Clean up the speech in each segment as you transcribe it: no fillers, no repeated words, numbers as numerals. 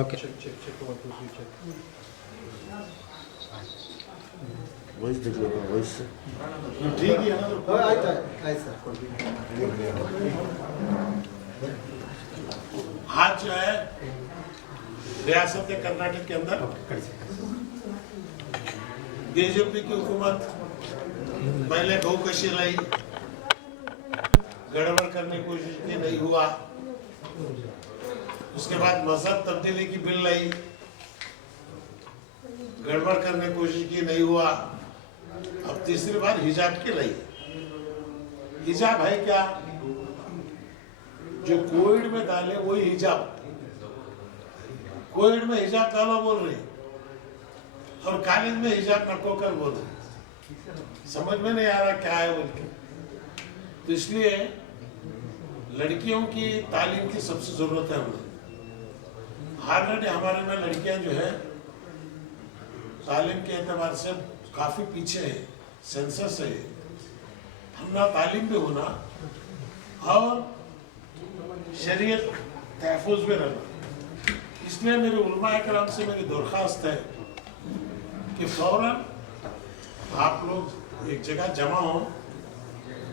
Okay voice देख low voice ठीक है ना तो ಆಯ್ತು ಸರ್ आज जो है रियासत कर्नाटक के अंदर बीजेपी की हुकूमत पहले बहुकशी लाई, गड़बड़ करने की कोशिश की, नहीं हुआ। उसके बाद मजहब तब्दीली की बिल लाई, गड़बड़ करने की कोशिश की, नहीं हुआ। अब तीसरी बार हिजाब की लाई। हिजाब है क्या? जो कोविड में डाले वही हिजाब, कोविड में हिजाब डालो बोल रहे और कॉलेज में हिजाब नको कर बोल रहे। समझ में नहीं आ रहा क्या है बोल के। तो इसलिए लड़कियों की तालीम की सबसे जरूरत है हमें। ऑलरेडी हमारे में लड़कियां जो है तालीम के एतबार से काफी पीछे है, सेंसस है। हमने तालीम भी होना और शरीयत तहफुज में रहना। इसलिए मेरे उलमा इकराम से मेरी दरख्वास्त है कि फौरन आप लोग एक जगह जमा हो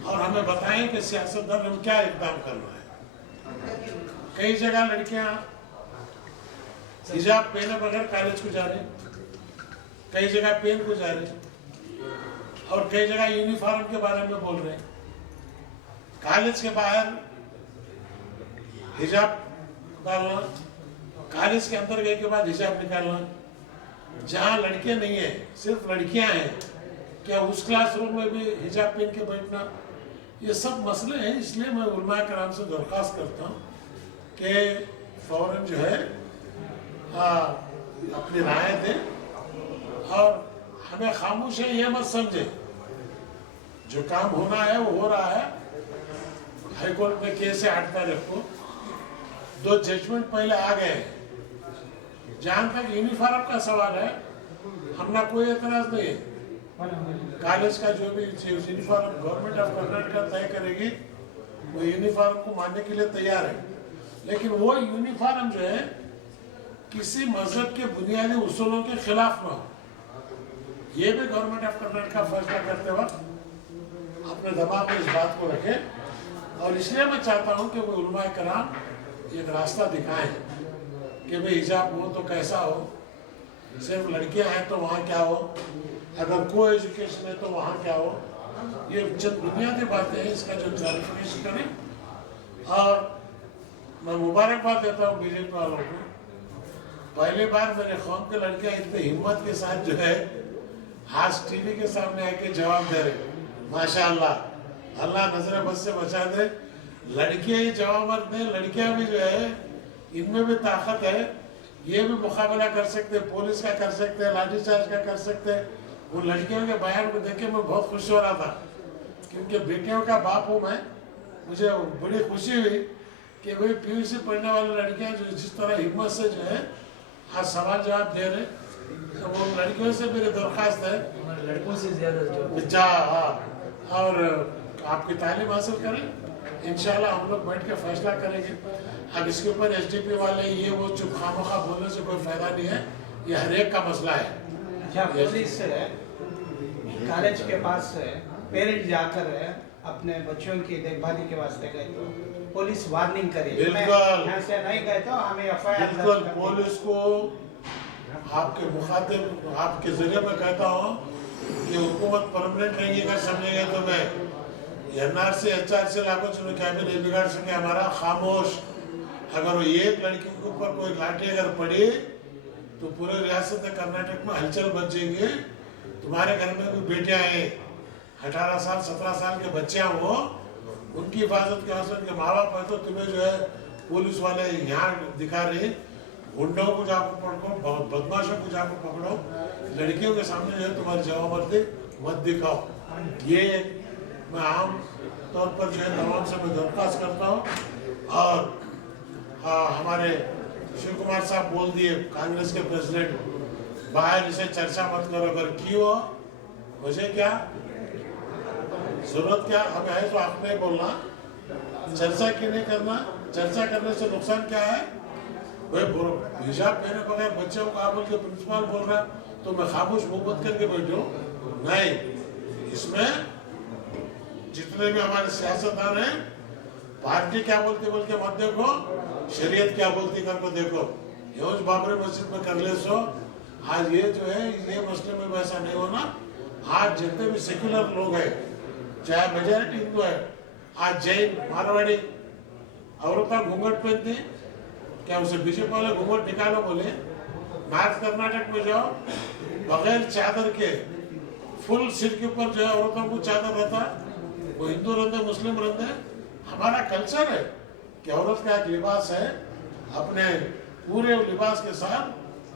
और हमें बताएं कि सियासतदान में क्या इकदाम करना है। कई जगह लड़कियां हिजाब पहने बगैर कॉलेज को जा रही, कई जगह पेन को जा रही और कई जगह यूनिफॉर्म के बारे में बोल रहे हैं। कॉलेज के बाहर हिजाब डालना, कॉलेज के अंदर गए के बाद हिजाब निकालना। जहाँ लड़के नहीं है सिर्फ लड़कियां हैं, क्या उस क्लासरूम में भी हिजाब पहन के बैठना? ये सब मसले हैं। इसलिए मैं उलमा कराम से दरख्वास्त करता हूँ कि फौरन जो है अपनी राय दें और हमें खामोश है ये मत समझे। जो काम होना है वो हो रहा है। हाईकोर्ट में केस है 8 तारीख को, 2 जजमेंट पहले आ गए हैं। जहां तक यूनिफॉर्म का सवाल है हमने कोई एतराज नहीं है। कॉलेज का जो भी यूनिफॉर्म गवर्नमेंट ऑफ कर्नाटक तय करेगी वो यूनिफॉर्म को मानने के लिए तैयार है। लेकिन वो यूनिफॉर्म जो है किसी मजहब के बुनियादी उसूलों के खिलाफ ना हो, ये भी गवर्नमेंट ऑफ कर्नाटक का फैसला करते वक्त अपने दिमाग में इस बात को रखें। और इसलिए मैं चाहता हूं कि वो उलमा कराम एक रास्ता दिखाएं कि भाई हिजाब हो तो कैसा हो, सिर्फ लड़कियां हैं तो वहाँ क्या हो, अगर को एजुकेशन है तो वहाँ क्या हो। ये चंद बुनियादी बातें हैं, इसका जो क्लैरिफिकेशन करें। और मैं मुबारकबाद देता हूँ बीजेपी वालों को। पहली बार मेरे कौम के लड़कियां इतने हिम्मत के साथ जो है आज टीवी के सामने आके जवाब दे रहे। माशाअल्लाह, अल्लाह नजर बस से बचा दे। लड़कियां ही जवाब मत दें, लड़कियां भी जो है इनमें भी ताकत है, ये भी मुकाबला कर सकते हैं, पुलिस का कर सकते हैं, लाठीचार्ज का कर सकते हैं। वो लड़कियों के बयान को देख के मैं बहुत खुश हो रहा था, क्योंकि बेटियों का बाप हूँ मैं। मुझे बड़ी खुशी हुई कि वही PUC पढ़ने वाली लड़कियां जो जिस तरह हिम्मत से जो है आज सवाल जवाब दे रहे। तो वो लड़कियों से मेरी दरख्वास्त है लड़कों से ज्यादा और आपकी तालीम हासिल करें। इंशाल्लाह हम लोग बैठ के फैसला करेंगे। अब इसके ऊपर SDP वाले ये वो चुप खामोखा बोलने से कोई फायदा नहीं है, ये हर एक का मसला है। अच्छा, पुलिस कॉलेज के पास पेरेंट जाकर अपने बच्चों की देखभाली के वास्ते गए तो पुलिस वार्निंग करे, बिल्कुल यहाँ से नहीं गए तो हमें FIR बिल्कुल पुलिस को आपके मुखातिब आपके जरिए मैं कहता हूँ कि हुकूमत परमानेंट रहेंगी अगर समझेंगे तो मैं NRC HRC लागू चुनो क्या भी नहीं बिगाड़ सके हमारा। खामोश, अगर वो एक लड़की के ऊपर कोई लाठी अगर पड़ी तो पूरे रियासत कर्नाटक में हलचल बच जाएंगे। तुम्हारे घर में भी बेटियां हैं, 18 साल 17 साल के बच्चे हो, उनकी हिफाजत के वास्ते उनके माँ बाप है तो तुम्हें जो है पुलिस वाले यहाँ दिखा रहे। गुंडों को जाकर पकड़ो, बदमाशों को जाकर पकड़ो, लड़कियों के सामने जो है तुम्हारी जवाब मत दिखाओ। ये मैं आम तौर पर जो है तमाम से मैं दरख्वास्त करता हूँ। और हमारे शिव कुमार साहब बोल दिए कांग्रेस के प्रेसिडेंट, बाहर इसे चर्चा मत करो, अगर की हो मुझे क्या जरूरत क्या, हमें है तो आपने बोलना, चर्चा क्यों नहीं करना। चर्चा करने से नुकसान क्या है? भाई हिजाब पहने बगैर बच्चों को आप बोल के प्रिंसिपल बोल रहा तो मैं खामोश मुंह बंद करके बैठूं? नहीं, इसमें जितने भी हमारे सियासतदान हैं, पार्टी क्या बोलती बोल के मत देखो, शरीयत क्या बोलती कर को देखो। योज बाबरी मस्जिद में कर ले सो, आज ये जो है ये मसले में वैसा नहीं होना। आज जितने भी सेक्युलर लोग हैं, चाहे मेजोरिटी हिंदू है, आज जैन मारवाड़ी औरतें घूंघट पहनती, क्या उसे बीजेपी वाले घूंघट निकालो बोले? नॉर्थ कर्नाटक में जाओ, बगैर चादर के फुल सिर के ऊपर जो है औरतों को चादर रहता, वो हिंदू रहते मुस्लिम रहते। हमारा कल्चर है कि औरत का एक लिबास है, अपने पूरे लिबास के साथ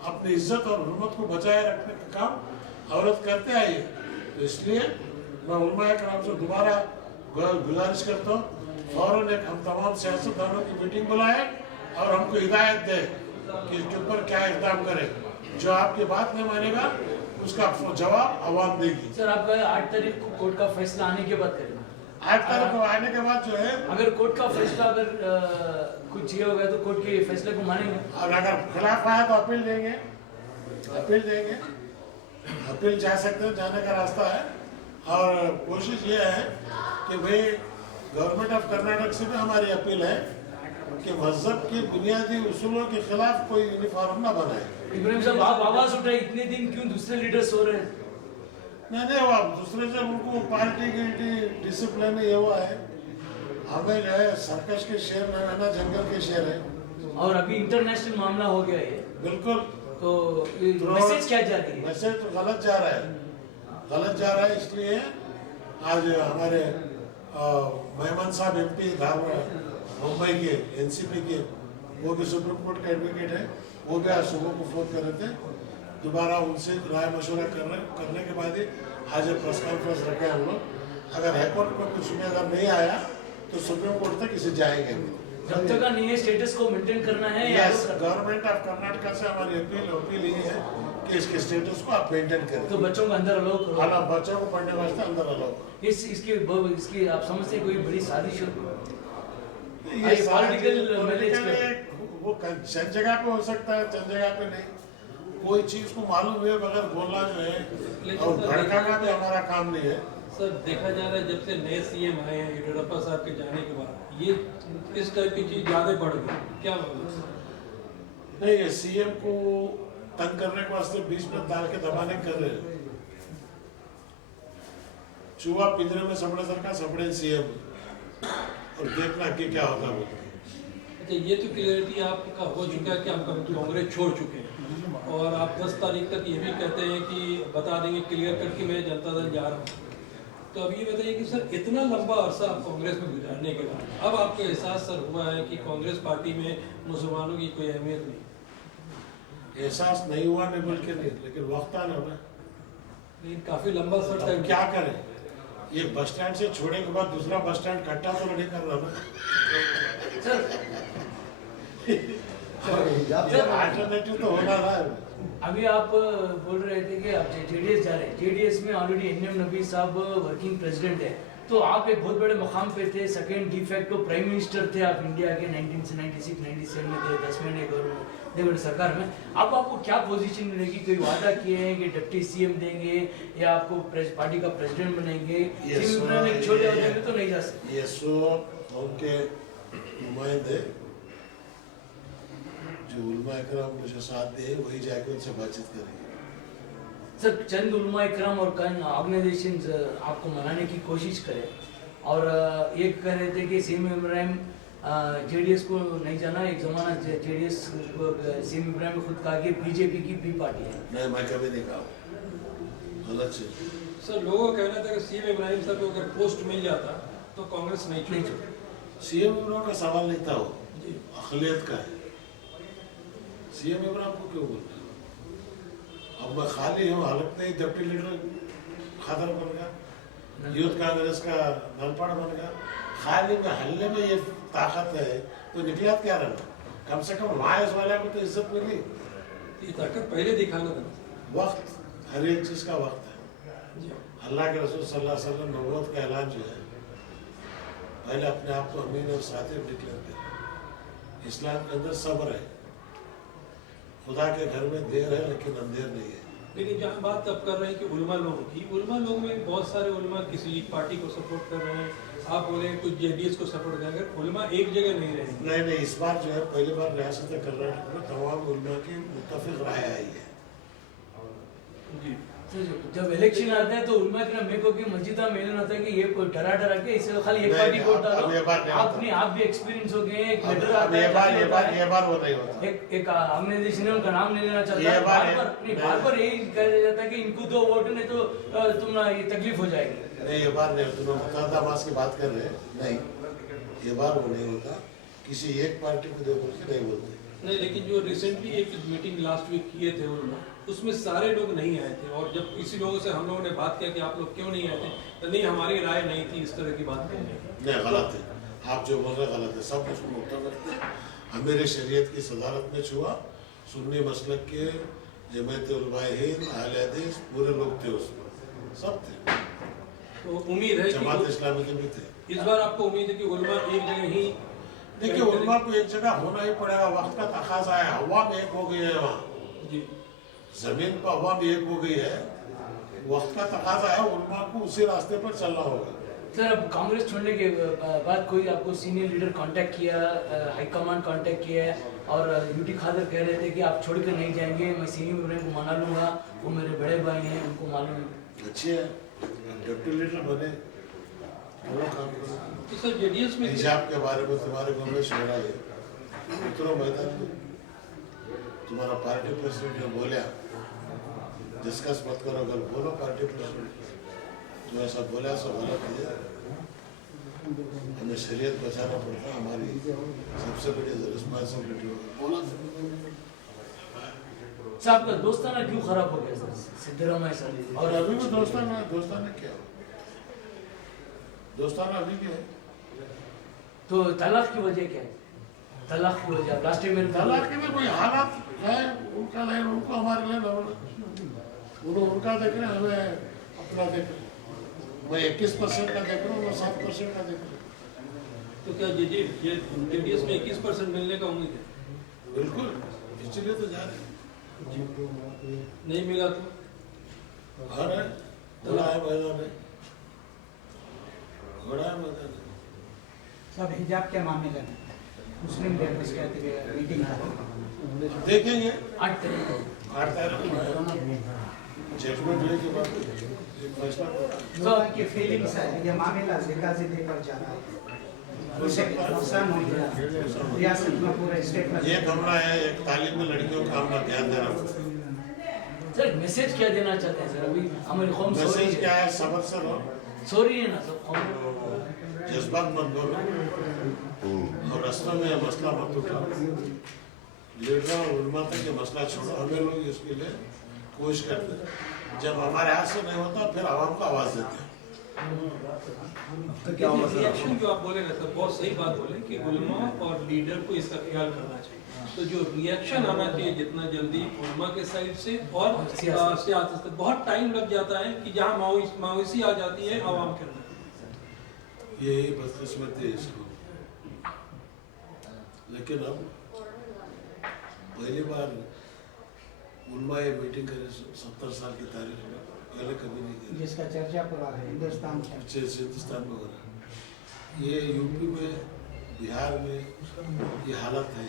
अपनी इज्जत और हुर्मत को बचाए रखने का काम औरत करते आई है। तो इसलिए मैं उलमाए कराम से दोबारा गुजारिश करता हूँ, फौरन एक हम तमाम सियासतदानों की मीटिंग बुलाए और हमको हिदायत दे कि इसके ऊपर क्या इकदाम करे। जो आपकी बात नहीं मानेगा उसका जवाब आवाम देगी। सर आपका 8 तारीख को कोर्ट का फैसला आने के बाद करेंगे। 8 तारीख को आने के बाद जो है, अगर कोर्ट का फैसला अगर कुछ ये होगा तो कोर्ट के फैसले को मानेंगे, और अगर खिलाफ आया तो अपील देंगे, अपील देंगे, अपील जा सकते हैं, जाने का रास्ता है। और कोशिश ये है कि भाई गवर्नमेंट ऑफ कर्नाटक से भी हमारी अपील है कि मजहब के बुनियादी उसूलों के खिलाफ कोई यूनिफॉर्म ना बनाए। इब्राहिम साहब आप आवाज उठाए, इतने दिन क्यों दूसरे लीडर्स हो रहे हैं? नहीं वो आप दूसरे से उनको पार्टी की डिसिप्लिन ये हुआ है, हमें जो है सर्कस के शेर न रहना, जंगल के शेर है। और अभी इंटरनेशनल मामला हो गया है, बिल्कुल। तो मैसेज क्या जा रही है? मैसेज तो गलत जा रहा है, गलत जा रहा है। इसलिए आज हमारे मेहमान साहब MP मुंबई के NCP के, वो भी सुप्रीम कोर्ट के एडवोकेट है, वो भी आज सुबह को फोन कर रहे थे। दोबारा उनसे राय मशवरा करने के बाद ही आज प्रेस कॉन्फ्रेंस रखे हम लोग। अगर हाईकोर्ट में कुछ में अगर नहीं आया तो सुप्रीम कोर्ट तक इसे जाएंगे। जब तक का नहीं स्टेटस को मेंटेन करना है। यस, गवर्नमेंट ऑफ कर्नाटक से हमारी अपील ये है कि इसके स्टेटस को आप मेंटेन करें। तो बच्चों को अंदर अलाउ करो। हाँ, बच्चों को पढ़ने वास्ते अंदर अलाउ करो। इसकी आप समझते कोई बड़ी साजिश हो? ये पॉलिटिकल वो चंद जगह पे हो सकता है, चंद जगह पे नहीं। कोई चीज को मालूम हुए बगैर बोलना जो है और भड़काना भी हमारा काम नहीं है। सर देखा जा रहा है जब से नए CM आए हैं येडियुरप्पा साहब के जाने के बाद ये इस टाइप की चीज ज्यादा बढ़ गई, क्या मतलब? नहीं, ये CM को तंग करने के वास्ते बीच में डाल के दबाने कर रहे हैं। चूहा पिंजरे में सपड़े सर का सपड़े CM, और देखना कि क्या होगा वो। अच्छा, ये तो क्लियरिटी आपका हो चुका है कि हम कांग्रेस छोड़ चुके हैं, और आप 10 तारीख तक ये भी कहते हैं कि बता देंगे क्लियर कर कि मैं जनता दल जा रहा हूँ। तो अब ये बताइए कि सर इतना लंबा अरसा आप कांग्रेस में गुजारने के बाद अब आपको एहसास सर हुआ है कि कांग्रेस पार्टी में मुसलमानों की कोई अहमियत नहीं? एहसास नहीं हुआ नहीं बोल के नहीं, लेकिन वक्त आना ना। लेकिन काफी लंबा सर अब टाइम क्या करें? ये बस स्टैंड से छोड़ने के बाद दूसरा बस स्टैंड इकट्ठा तो नहीं कर रहा ना। अल्टरनेटिव तो होना रहा है। अभी आप बोल रहे थे कि आप JDS जा रहे हैं। JDS में ऑलरेडी NM नबी साहब वर्किंग प्रेसिडेंट है, तो आप एक बहुत बड़े मुकाम पे थे, सेकंड डिफेक्टो प्राइम मिनिस्टर थे आप इंडिया के 1996-97 में थे, 10 महीने गवर्नमेंट सरकार में। अब आपको क्या पोजीशन मिलेगी? कोई वादा किए हैं कि डिप्टी CM देंगे या आपको पार्टी का प्रेसिडेंट बनेंगे? छोटे होने में तो नहीं जा सकते। ये सो उनके नुमाइंदे जो उलमा इकराम मुझे साथ दे, वही जाके उनसे बातचीत करेंगे। सर चंद उलमा इकराम और कई ऑर्गेनाइजेशंस आपको मनाने की कोशिश करें, और एक कह रहे थे कि CM इब्राहिम JDS को नहीं जाना। एक जमाना JDS CM इब्राहिम ने खुद कहा कि BJP की बी पार्टी है। नहीं, मैं कभी नहीं कहा, गलत चीज। सर लोगों का कहना था कि CM इब्राहिम साहब को अगर पोस्ट मिल जाता तो कांग्रेस नहीं छोड़ती। CM इब्राहिम का सवाल नहीं था, वो अखिलियत का है। CM इब्राहिम को क्यों बोलते हैं? अब मैं खाली हूँ, हालत नहीं, डिप्टी लीडर खदर बन गया, यूथ कांग्रेस का नलपड़ बन गया। खाली में हल्ले में ये ताकत है तो निकला क्या रहना? कम से कम वायस वाले को तो इज्जत मिली। ये ताकत पहले दिखाना था। वक्त, हर एक चीज का वक्त है। अल्लाह के रसूल सल्लल्लाहु अलैहि वसल्लम नबूवत का ऐलान जो है, पहले अपने आप को अमीन और साथी डिक्लेयर किया, इस्लाम के अंदर सब्र है। खुदा के घर में देर है लेकिन अंधेर नहीं है। लेकिन जहाँ बात अब कर रहे हैं कि उलमा लोगों की, उलमा लोगों में बहुत सारे उलमा किसी एक पार्टी को सपोर्ट कर रहे हैं, आप बोले कुछ जेडीएस को सपोर्ट कर रहे हैं, उलमा एक जगह नहीं रहेंगे। नहीं, इस बार जो है पहली बार रियासत कर्नाटक में तमाम उलमा की मुत्तफिक राय आई है। जी तो जब इलेक्शन आता है तो उलमा के मेरे को की मस्जिदा मेलन होता है कि ये कोई डरा के इससे खाली एक नहीं, पार्टी वोट अब ये बार नहीं डालो। होता। आप भी एक्सपीरियंस हो गए, एक अब लेटर आता है, ये बार वो नहीं होता। एक ऑर्गेनाइजेशन है, उनका नाम नहीं लेना चाहता, ये बार बार यही कहा जाता है कि इनको दो वोट नहीं तो तुम ये तकलीफ हो जाएगी। नहीं, ये बार नहीं, तुम मुतादा मास की बात कर रहे हैं। नहीं, ये बार वो नहीं होता। किसी एक पार्टी को देखो कि नहीं बोलते। नहीं, लेकिन जो रिसेंटली एक मीटिंग लास्ट वीक किए थे उन्होंने, उसमें सारे लोग नहीं आए थे, और जब किसी लोगों से हम लोगों ने बात किया कि आप लोग क्यों नहीं आए थे, तो नहीं हमारी राय नहीं थी इस तरह की बात करने की। नहीं, गलत है, आप जो बोल रहे गलत है। सब कुछ मुख्तलिफ थे। अमीर शरीयत की सदारत में छुआ, सुन्नी मसलक के जमात उलमाए हिंद, अहले हदीस पूरे लोग थे उसमें, सब थे। तो उम्मीद है जमात कि इस्लामी के भी थे। इस बार आपको उम्मीद है कि उलमा एक जगह ही, देखिए, उलमा को एक जगह होना ही पड़ेगा, वक्त का तकाजा है। हवा में एक हो गई है, वहाँ जी जमीन पर हवा में एक हो गई है, वक्त का तकाजा है। उलमा को उसी रास्ते पर चलना होगा। सर, अब कांग्रेस छोड़ने के बाद कोई आपको सीनियर लीडर कांटेक्ट किया, हाईकमांड कांटेक्ट किया है, और यूटी खादर कह रहे थे कि आप छोड़ कर नहीं जाएंगे, मैं सीनियर को मना लूंगा, वो मेरे बड़े भाई हैं, उनको मालूम है। अच्छी है, डिप्टी लीडर बने, वो काम करो। तो सर जेडीएस में हिजाब के बारे में तुम्हारे गाँव में शोरा है, उतरो मैदान में। तुम्हारा पार्टी प्रेसिडेंट ने बोला, डिस्कस मत करो, अगर बोलो पार्टी प्रेसिडेंट जो ऐसा बोला सो गलत है। हमें शरीयत बचाना पड़ता है, हमारी सबसे बड़ी रिस्पॉन्सिबिलिटी होगी। बोला सर, आपका दोस्ताना क्यों खराब हो गया सर सिद्धरामैया सर? और अभी भी दोस्ताना क्या हो, दोस्ताना अभी भी है। तो तलाक की वजह क्या है? तलाक की वजह लास्ट टाइम मेरे तलाक के लिए कोई हालात है, उनका लाइन, उनको हमारे लाइन, उनका देख रहे हैं, हमें अपना देख रहे हैं। मैं 21% का देख रहा हूँ, मैं 7% का देख रहा हूँ। तो क्या जेडीएस में 21% मिलने का उम्मीद है? बिल्कुल, इसलिए तो जा रहे हैं। नहीं मिला तो घर है, बड़ा है मैदान है, बड़ा है मैदान है। सब हिजाब के मामले में मुस्लिम लेडीज कहते हुए मीटिंग देखेंगे 8 तारीख को। 8 तारीख को जजमेंट लेने के बाद एक फैसला होगा। लोगों की फीलिंग्स है, ये मामला जिंदा जिंदगी पर जा रहा है, उसे नुकसान हो गया रियासत में, पूरे स्टेट में। एक हमला है, एक तालीम में लड़कियों का हमला, ध्यान देना पड़ता है। सर, मैसेज क्या देना चाहते हैं सर? अभी हमारी कौम सो रही मैसेज क्या है, है, सबर से रहो, सो रही है ना सब कौम। जज्बात मत बोलो, और रास्ते में मसला मत उठाओ। लीडर और उलमा तक ये मसला छोड़ो, हमें लोग इसके लिए कोशिश करते हैं। जब हमारे हाथ से नहीं होता फिर आवाम को आवाज देते हैं। तो क्या होगा सर? रिएक्शन जो आप बोले ना सर, बहुत सही बात बोले कि उलमा और लीडर को इसका ख्याल करना चाहिए। तो जो रिएक्शन आना चाहिए जितना जल्दी उलमा के साइड से और सियासत से, बहुत टाइम लग जाता है कि जहाँ माओइसी आ जाती है आवाम के अंदर। यही बदकिस्मती है इसको। लेकिन अब पहली बार उलमा ये मीटिंग करे 70 साल की तारीख में, पहले कभी नहीं की। जिसका चर्चा पूरा है हिंदुस्तान में। हिंदुस्तान में हो रहा है। ये यूपी में, बिहार में ये हालत है।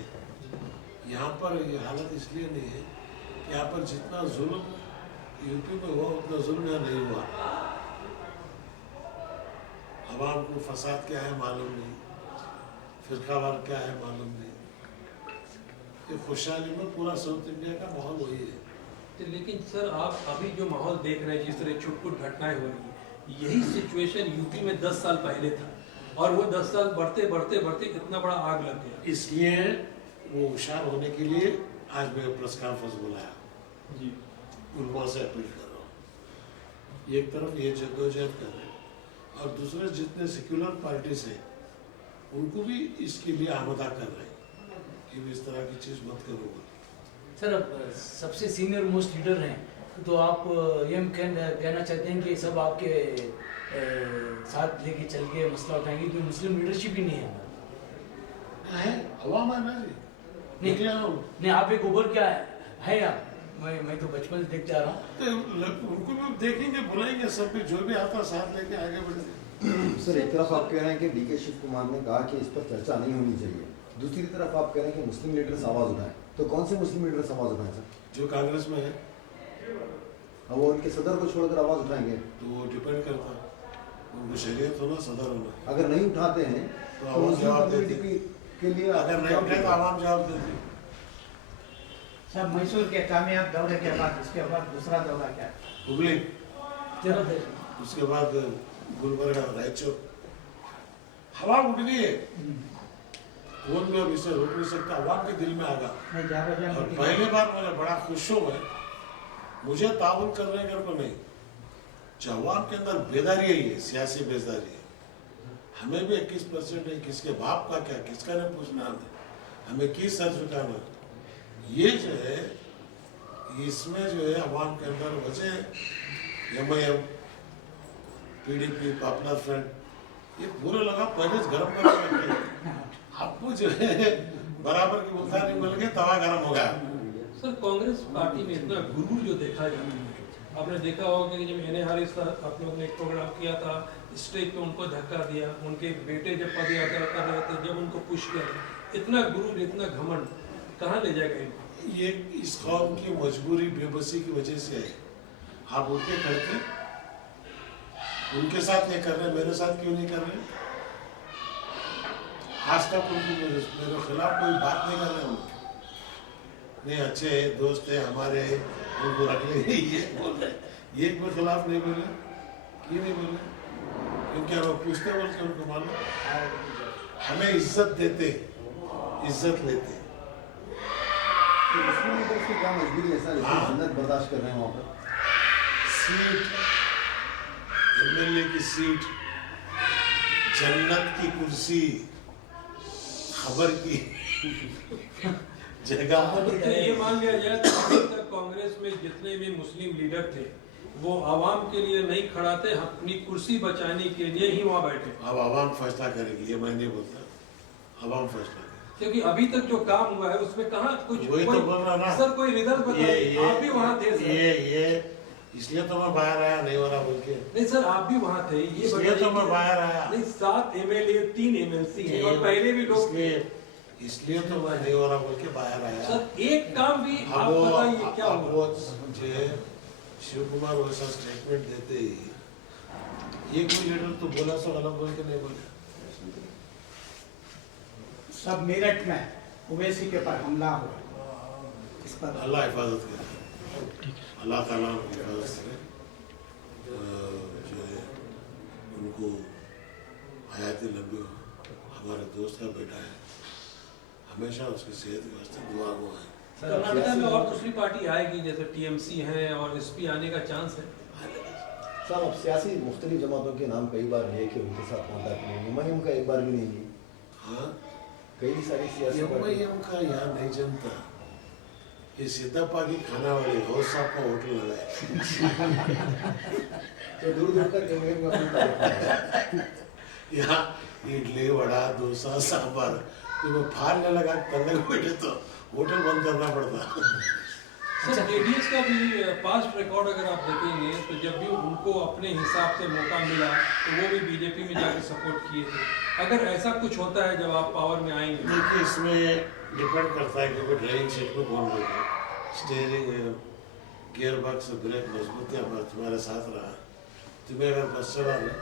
यहाँ पर ये हालत इसलिए नहीं है कि यहाँ पर जितना जुल्म यूपी में हुआ उतना जुल्म यहाँ नहीं हुआ। अवाम को फसाद क्या है मालूम नहीं, फिरकावार क्या है मालूम नहीं। ये खुशहाली में पूरा साउथ इंडिया का माहौल वही है। तो लेकिन सर, आप अभी जो माहौल देख रहे हैं, जिस तरह छुटपुट घटनाएं हो रही है, यही सिचुएशन यूपी में 10 साल पहले था, और वो 10 साल बढ़ते बढ़ते बढ़ते इतना बड़ा आग लग गया। इसलिए वो होशियार होने के लिए आज मैं प्रेस कॉन्फ्रेंस बुलाया जी, उलमा से अपील कर रहा हूँ। एक तरफ ये जद्दोजहद कर रहे हैं, और दूसरे जितने सेक्युलर पार्टीज हैं उनको भी इसके लिए आमदा कर रहे हैं कि इस तरह की चीज़ मत करो। सर, अब सबसे सीनियर मोस्ट लीडर हैं, तो आप ये कहना चाहते हैं कि सब आपके साथ लेके चल के मसला उठाएंगे, क्योंकि मुस्लिम लीडरशिप ही नहीं है। हवा में ना जी निकले हम। नहीं आप एक उबर क्या है आप, मैं तो बचपन से देखते आ रहा हूँ। तो उनको भी देखेंगे, बुलाएंगे, सब भी जो भी आता साथ लेके आगे बढ़ेंगे। सर एक तरफ आप कह रहे हैं कि डीके शिव कुमार ने कहा कि इस पर चर्चा नहीं होनी चाहिए, दूसरी तरफ आप कह रहे हैं कि मुस्लिम लीडर्स आवाज उठाएं, तो कौन से मुस्लिम लीडर्स आवाज उठाएं सर? जो कांग्रेस में है अब वो उनके सदर को छोड़कर आवाज उठाएंगे? तो वो डिपेंड करता है, उनको शरीयत होना, सदर होना। अगर नहीं उठाते हैं तो तो आवाज मुस्लिम जवाब कम्युनिटी देती। के लिए अगर नहीं उठे तो आवाम जवाब देती। सब मैसूर के कामयाब दौरे के बाद इसके बाद दूसरा दौरा क्या है? हुगली, तेरह देश उसके बाद गुलबर्गा, रायचूर। हवा उठ गई है, कौन भी अब इसे रोक नहीं सकता, अवाम के दिल में आ गया। मैं जागो जान और पहली बार मैं बड़ा खुश हूँ मैं, मुझे ताउन करने कर को नहीं, जो अवाम के अंदर बेदारी है, ये सियासी बेदारी है। हमें भी 21% है, किसके बाप का क्या, किसका नहीं पूछना हमें किस सर झुकाना। ये जो है, इसमें जो है अवाम के अंदर वजह MIM, PDP, पॉपुलर फ्रंट, ये पूरा लगा पहले गर्म करके आपको जो है बराबर की मुल्तानी मिल गई, तवा गर्म हो गया। सर कांग्रेस पार्टी में इतना गुरूर जो देखा जाता है, आपने देखा होगा कि जब NA हरीश था, आप लोगों ने एक प्रोग्राम किया था, स्टेज पे उनको धक्का दिया, उनके बेटे जब पद यात्रा कर रहे थे, जब उनको पुश किया, इतना गुरूर, इतना घमंड कहाँ ले जाएगा इनको? ये इस कौम की मजबूरी, बेबसी की वजह से है। आप उनके करते, उनके साथ ये कर रहे हैं, मेरे साथ क्यों नहीं कर रहे? आज तक उनको मेरे खिलाफ कोई बात नहीं कर रहे हैं। नहीं, अच्छे दोस्त है हमारे, उनको रख लेंगे, ये बोल रहे, ये कोई खिलाफ नहीं बोले। क्यों नहीं बोले? क्योंकि हम पूछते बोल के उनको मालूम, हमें इज्जत देते, इज्जत लेते। तो मुस्लिम लीडर्स की क्या मजबूरी है सर, इतनी जिन्नत बर्दाश्त कर रहे हैं वहाँ पर? सीट, MLA की सीट, जन्नत की कुर्सी, खबर की जगह। तो ये मान लिया जाए तो अभी तक कांग्रेस में जितने भी मुस्लिम लीडर थे, वो आवाम के लिए नहीं खड़ा थे, अपनी कुर्सी बचाने के लिए ही वहाँ बैठे। अब आवाम फैसला करेगी, ये मैं नहीं बोलता, आवाम फैसला करेगी। क्योंकि अभी तक जो काम हुआ है उसमें कहाँ कुछ वही तो बोल रहा ना। सर कोई रिजल्ट बताइए, आप भी वहाँ थे सर। ये इसलिए तो मैं बाहर आया, नहीं हो रहा बोल के। नहीं सर, आप भी वहाँ थे, ये इसलिए बताइए तो मैं कि- बाहर आया। नहीं, 7 MLA 3 MLC हैं और पहले भी लोग थे। इसलिए तो मैं नहीं हो रहा बोल के बाहर आया। सर एक काम भी आप अब वो बताइए क्या अब हुआ? वो जो शिव कुमार वैसा स्टेटमेंट देते ही ये कोई लीडर तो बोला सो गलत बोल के नहीं बोले। सब मेरठ में ओवैसी के ऊपर हमला हुआ, इस पर अल्लाह हिफाजत करे, अल्लाह ताला उनकी हिफाजत करे, जो है उनको हयाती लंबी हो। हमारे दोस्त का बेटा है, हमेशा उसकी सेहत के वास्ते दुआ हुआ है। कर्नाटक में और दूसरी पार्टी आएगी, जैसे TMC है और SP आने का चांस है। साहब अब सियासी मुख्तलिफ जमातों के नाम कई बार लिए कि उनके साथ कॉन्टैक्ट नहीं, MIM का एक बार भी नहीं ली, हाँ, कई सारी सियासी पार्टी MIM का यहाँ नहीं जनता, ये सिद्धप्पा की खाना वाली गौस साहब का होटल लगाए। तो दूर दूर तक MIM का कोई ताल्लुक नहीं है। यहाँ इडली, वड़ा, डोसा, सांभर, तो मैं फाड़ने लगा तंगे बैठे तो होटल बंद करना पड़ता। सर JDS का भी पास्ट रिकॉर्ड अगर आप देखेंगे तो जब भी उनको अपने हिसाब से मौका मिला तो वो भी BJP में जाकर सपोर्ट किए थे। अगर ऐसा कुछ होता है जब आप पावर में आएंगे, देखिए इसमें डिपेंड करता है कि वो ड्राइविंग सीट में कौन बैठे, स्टीयरिंग, गियर बॉक्स, ब्रेक मजबूती हमारे तुम्हारे साथ रहा, तुम्हें अगर बस चला ले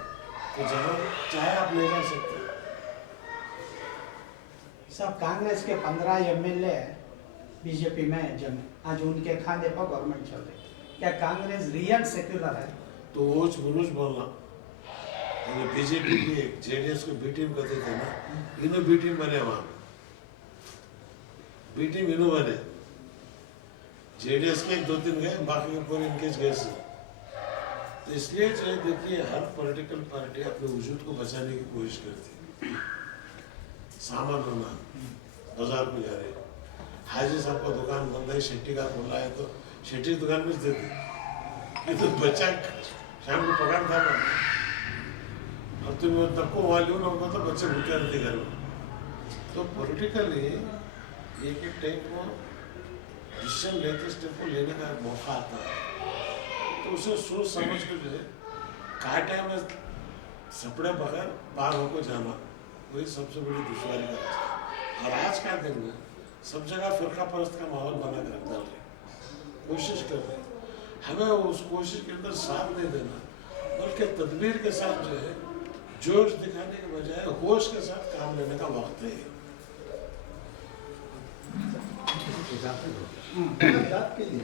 तो जहाँ चाहे आप ले जा सकते हो। सब कांग्रेस के 15 MLA बीजेपी में जमे, आज उनके खाने पर गवर्नमेंट चल रही है। क्या कांग्रेस रियल सेक्युलर है? तो ऊंच बुलूच बोलना, बीजेपी की JDS को बी टीम कहते थे ना, इन्हों बी टीम बने, वहाँ बी टीम इन्हों बने, JDS के 1-2-3 गए, बाकी के पूरे इनके गए से। तो इसलिए जो है देखिए हर पॉलिटिकल पार्टी अपने वजूद को बचाने की कोशिश करती है। सामान होना, बाजार में जा रहे, हाजी साहब का दुकान बंद है, शेट्टी का खुला है तो शेट्टी की दुकान में देते, ये तो बच्चा शाम को पकड़ था ना, अब तुम तक को वाले हो ना, तो बच्चे भूखे रहते घर में। तो पॉलिटिकली एक एक टाइम को डिसीजन लेते स्टेप को लेने का मौका आता है, तो उसे सोच समझ कर जो है कहा टाइम में सपड़े बगैर पार होकर जाना, वही सबसे बड़ी दुश्वारी का रास्ता है। और आज का दिन में सब जगह फिरका परस्त का माहौल बना कर डाल रहे, कोशिश कर रहे, हमें उस कोशिश के अंदर साथ नहीं देना, बल्कि तदबीर के साथ जो है जोश दिखाने के बजाय होश के साथ काम लेने का वक्त है। जात के लिए